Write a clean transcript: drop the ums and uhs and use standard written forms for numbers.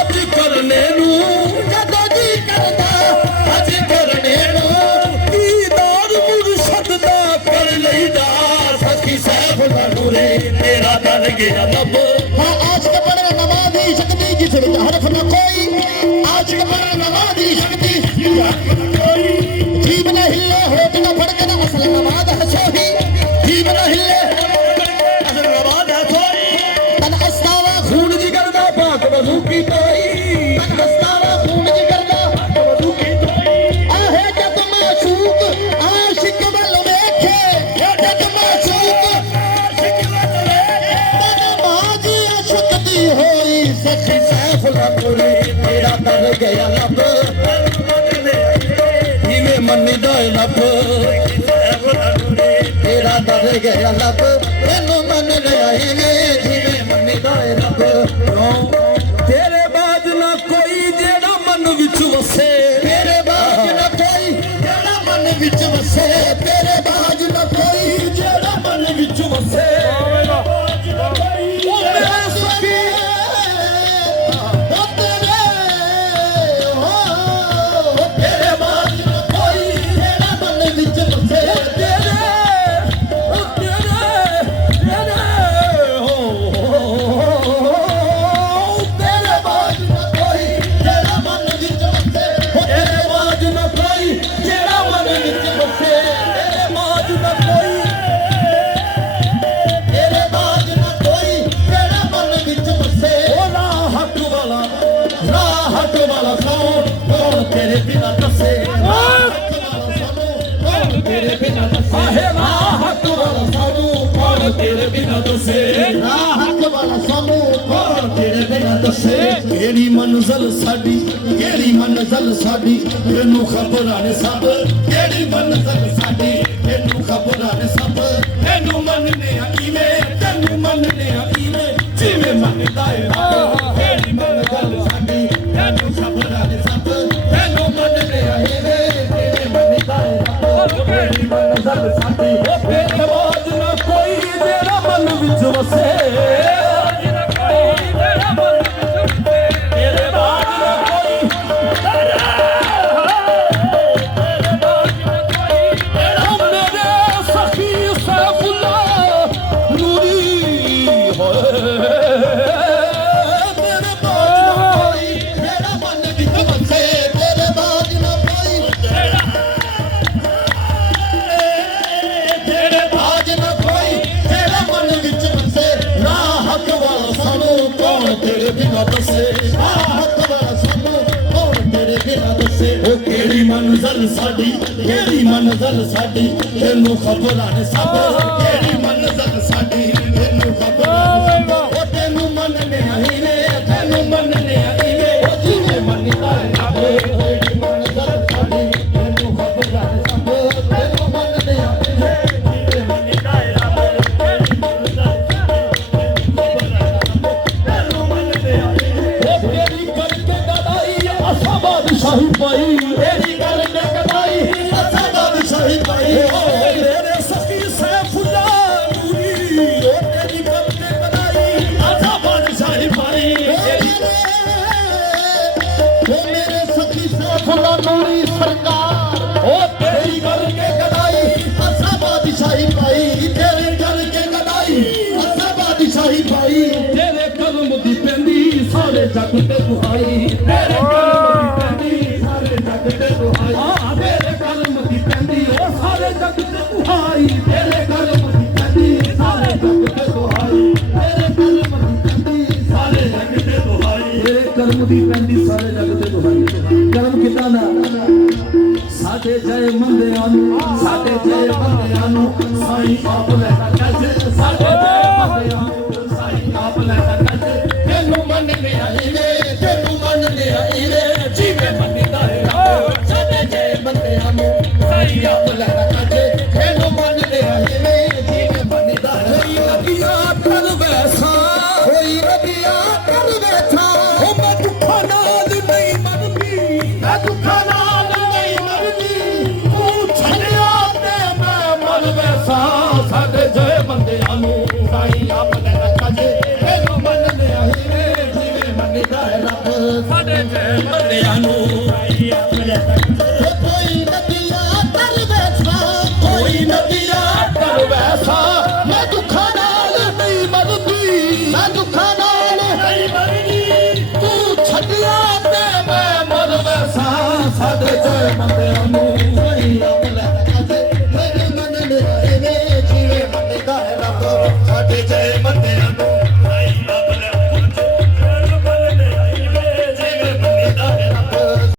ਅੱਜ ਕਰਨੇ ਨੂੰ ਜਦੋਂ ਜੀ ਕਰਦਾ ਅੱਜ ਕਰਨੇ ਨੂੰ ਦੀਦਾਰ ਮੁਰਸ਼ਦ ਦਾ ਕਰ ਲਈਦਾ ਸਖੀ ਸੈਫ ਦਾ ਨੂਰੇ ਤੇਰਾ ਬਣ ਗਿਆ ਲੱਭ हाँ आशिक बड़ा नमाज़ी शक्ति जिस विच हरफ न कोई आशिक बड़ा नमाज़ी शक्ति जीव न हिले होठ न फड़के न असल नमाज है सोही जीव न हिले असल नमाज है सोही तन अस्तावा खून जिगर दा पाक वज़ू की तोई तन अस्तावा खून जिगर दा वज़ू की तोई आहे जद माशूक आशिक वल वेखे जद माशूक आशिक वल वेखे नमाज़ आशिक दी होई सखी सैफ दा नूरे तेरा कर गया लब जिवें मन्नी दा लब तेरा कर गया लब तैनू मन लिया जिवें मन्नी दा लब तेरे बाज ना कोई जेड़ा मन विच वसे तेरे बाज न कोई जेड़ा मन विच वसे तेरे बाज न कोई जेड़ा मन विच वसे ओ मेरे सखी तेरे बाज न कोई जेड़ा मन विच वसे तेरे बाज न कोई जेड़ा मन विच वसे तेरे बाज न कोई जेड़ा मन विच वसे तेरे बाज न कोई तेरे बाज न कोई जेड़ा मन विच वसे हक वाला राहत वाला कौन तेरे बिना दसे तेरे बिना दसे आहे हक वाला सानू कौन तेरे बिना दसे राहत वाला सानू कौन तेरे बिना दसे केड़ी मंजिल साडी केड़ी मंजिल साडी तेनू खबरां ने सब केड़ी मंजिल साडी तेनू खबरां ने सब तेनू मनने आईवे तेनू मनने आईवे जिवें मनदा है केड़ी मंजिल साडी तेनू खबरां ने सब तेनू मनने आईवे जिवें मनदा है केड़ी मंजिल साडी तेरे बाज ना कोई जेड़ा मन विच वसे जेड़ा मन विच वसे तेरे बाज न कोई तेरे बाज न कोई जेड़ा मन विच वसे राहत वाला सानू कौन तेरे बिना दसे राहत वाला सानू कौन तेरे बिना दसे ओ केड़ी मंजिल साडी केड़ी मंजिल साडी तेनू खबरां ने सब केड़ी मंजिल साडी तेनू खबरां ने सब ओ तेनू मनने आई ने तेनू मनने आई ने ओ जिवें मनदा है केड़ी मंजिल साडी तेनू खबरां ने सब तेनू मनने आई ने जिवें मनदा है केड़ी मंजिल तेनू मनने आई ने ओ केड़ी करके गदाई असा बादशाही पाई तेरी गल ने कदाई असा बादशाही पाई तेरे सखी सैफुल्ला नूरी ओ तेरी गल ने कदाई असा बादशाही पाई वो मेरे सखी सैफुल्ला नूरी सरकार ओ तेरी गल के कदाई असा बादशाही पाई तेरे गल के गदाई असा बादशाही पाई तेरे कलम दी पेंदी सारे जग ते दुहाई तेरे कलम दी पेंदी सारे जग ते दुहाई हां तेरे कलम दी पेंदी ओ सारे जग ते दुहाई तेरे कलम दी पेंदी सारे जग ते दुहाई तेरे कलम दी पेंदी सारे जग ते दुहाई तेरे कलम दी पेंदी सारे जग ते दुहाई कलम कितना ना साडे जय मंदियां नू साडे जय मंदियां नू साईं आप लेना कैसे साडे जय मंदियां नू साईं आप लेना कैसे तेनू मनने आई वे तेनू मनने आई वे जिवें मनदा है साडे जय मंदियां नू साईं आप लेना कैसे तेनू मनने आई वे जिवें मनदा है कोई नदियां कर वैसा कोई नदियां कर वैसा ओ मैं दुखा नाल नहीं मरदी मैं दुखा नाल नहीं मरदी तू छलिया ते मैं मर वैसा साडे जय मंदियां नू साईं आप लेना कैसे तेनू मनने आई वे जिवें मनदा है ਸਾਡੇ ਜੈ ਬੰਦਿਆਂ ਨੂੰ ਕੋਈ ਨਦੀਆਂ ਤਰ ਵੈਸਾ ਕੋਈ ਨਦੀਆਂ ਕਰ ਵੈਸਾ ਮੈਂ ਦੁੱਖਾਂ ਨਾਲ ਨਹੀਂ ਮਰਦੀ ਮੈਂ ਦੁੱਖਾਂ ਨਾਲ ਨਹੀਂ ਮਰਦੀ ਤੂੰ ਛੱਡਿਆ ਤੇ ਮੈਂ ਮਰ ਵੈਸਾ ਸਾਡੇ ਜੈ ਬੰਦਿਆਂ ਨੂੰ ਕੋਈ ਅਮਲ ਮੇਰੇ ਮਨ ਨੇ ਜੀਵੇ ਮੰਨਦਾ ਹੈ ਰੱਬ ਸਾਡੇ ਜੈ ਬੰਦਿਆਂ